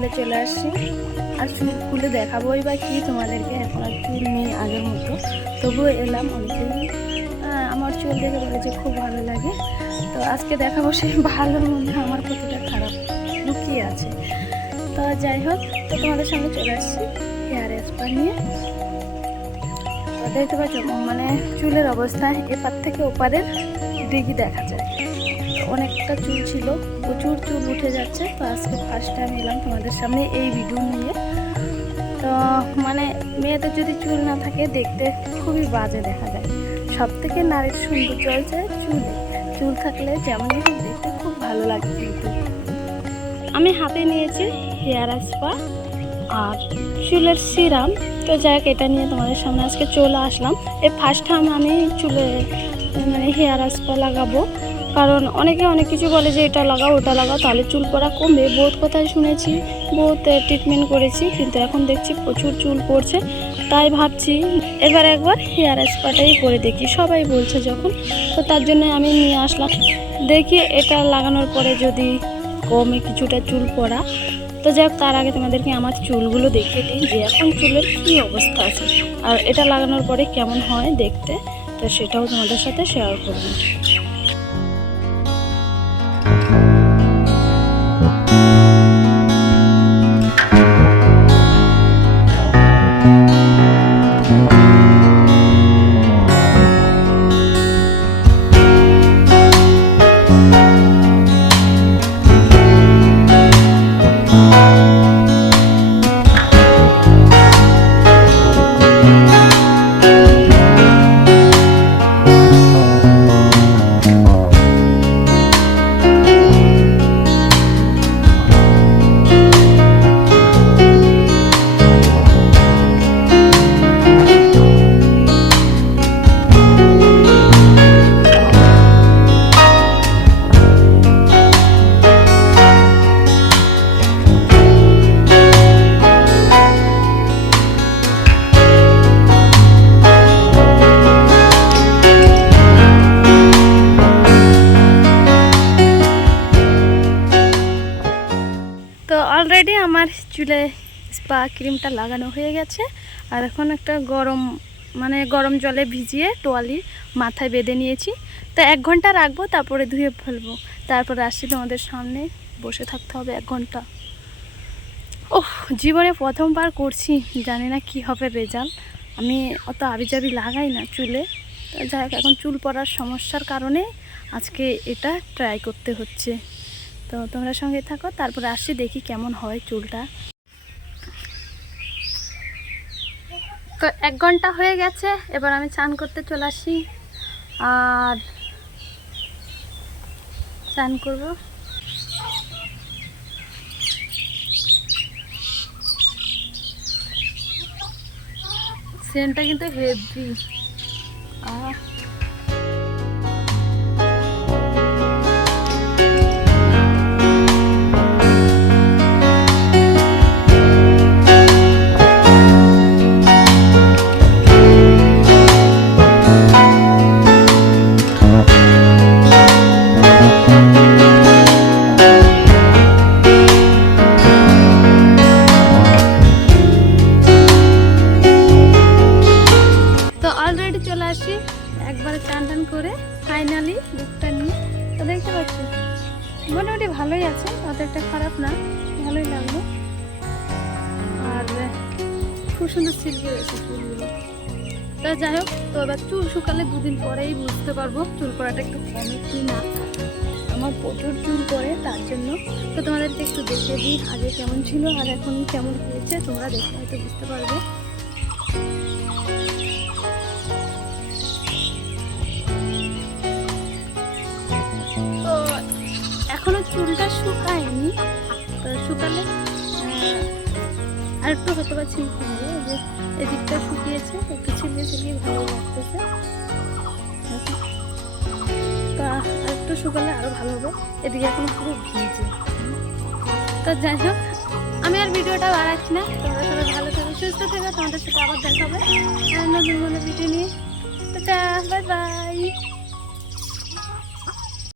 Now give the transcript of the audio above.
খুলে চলে আসছি। আর চুল খুলে দেখাবোই বা কি তোমাদেরকে এখন আর চুল নেই আগের মতো। তবুও এলাম অনেকেই আহ, আমার চুল দেখে বলে যে খুব ভালো লাগে। তো আজকে দেখাবো সেই ভালোর মধ্যে আমার কতটা খারাপ লুকিয়ে আছে। তো যাই হোক তো তোমাদের সামনে চলে আসছি হেয়ার স্পা নিয়ে। তো দেখতে পাচ্ছ মানে চুলের অবস্থা এপার থেকে ওপারের দিকে দেখা যায়। অনেকটা চুল ছিল। প্রচুর চুল উঠে যাচ্ছে, তো আজকে ফার্স্ট টাইম এলাম তোমাদের সামনে এই ভিডিও নিয়ে। তো মানে মেয়েদের যদি চুল না থাকে, দেখতে খুবই বাজে দেখা যায়। সব থেকে নারীর সৌন্দর্য হয়েছে চুলে। চুল থাকলে যেমন দেখতে খুব ভালো লাগে কিন্তু। আমি হাতে নিয়েছি হেয়ার স্পা আর চুলের সিরাম। তো যাই হোক, এটা নিয়ে তোমাদের সামনে আজকে চলে আসলাম। এই ফার্স্ট টাইম আমি চুলে মানে হেয়ার স্পা লাগাবো। কারণ অনেকে অনেক কিছু বলে যে এটা লাগাও, ওটা লাগাও, তাহলে চুল পড়া কমবে। বহুত কথাই শুনেছি, বহুত ট্রিটমেন্ট করেছি, কিন্তু এখন দেখছি প্রচুর চুল পড়ছে, তাই ভাবছি এবার একবার হেয়ার স্পাটাই করে দেখি। সবাই বলছে যখন, তো তার জন্য আমি নিয়ে আসলাম। দেখি এটা লাগানোর পরে যদি কমে কিছুটা চুল পড়া। তো যাই হোক তার আগে তোমাদেরকে আমার চুলগুলো দেখিয়ে দিই যে এখন চুলের কী অবস্থা আছে। আর এটা লাগানোর পরে কেমন হয় দেখতে, তো সেটাও তোমাদের সাথে শেয়ার করব। আমার চুলে স্পা ক্রিমটা লাগানো হয়ে গেছে। আর এখন একটা গরম মানে গরম জলে ভিজিয়ে টোয়ালি মাথায় বেঁধে নিয়েছি। তো এক ঘণ্টা রাখব, তারপরে ধুয়ে ফেলব। তারপরে আসছি তোমাদের সামনে, বসে থাকতে হবে এক ঘণ্টা। ওহ, জীবনে প্রথমবার করছি, জানি না কি হবে রেজাল্ট আমি অত আবিজাবি লাগাই না চুলে। যাই হোক, এখন চুল পড়ার সমস্যার কারণে আজকে এটা ট্রাই করতে হচ্ছে। তো তোমরা সঙ্গে থাকো, তারপরে আসছি, দেখি কেমন হয় চুলটা। তো এক ঘণ্টা হয়ে গেছে, এবার আমি চান করতে চলে আসি। আর চান করব। সেন্টটা কিন্তু হেভি আহ। আসি, একবারে চান টান করে ফাইনালি লুকটা নিয়ে। তো দেখতে পাচ্ছি, মোটামুটি ভালোই আছে, অত একটা খারাপ না, ভালোই লাগল। আর, খুব সুন্দর সিল্কি চুলগুলো। তো যাই হোক, তো এবার চুল শুকালে দুদিন পরেই বুঝতে পারব চুল পড়াটা একটু কমে কি না। আমার প্রচুর চুল পড়ে, তার জন্য। তো তোমাদেরকে একটু দেখিয়ে দিই, আগে কেমন ছিল আর এখন কেমন হয়েছে, তোমরা দেখে হয়তো বুঝতে পারবে। এখনও চুলটা শুকায়নি। শুকালে আর একটু হয়তো বা যে এদিকটা শুকিয়েছে, একটু ছিলিয়ে ছিলিয়ে ভালো লাগতেছে। তা আর একটু শুকালে আরও ভালো হবে। এদিকে এখন পুরো ভিজে। তো যাই হোক, আমি আর ভিডিওটা বাড়াচ্ছি না। তোমরা সবাই ভালো থাকো, সুস্থ থেকো। তোমাদের সাথে আবার দেখা হবে। নতুন কোনো ভিডিও নিয়ে। তো চা বাই বাই।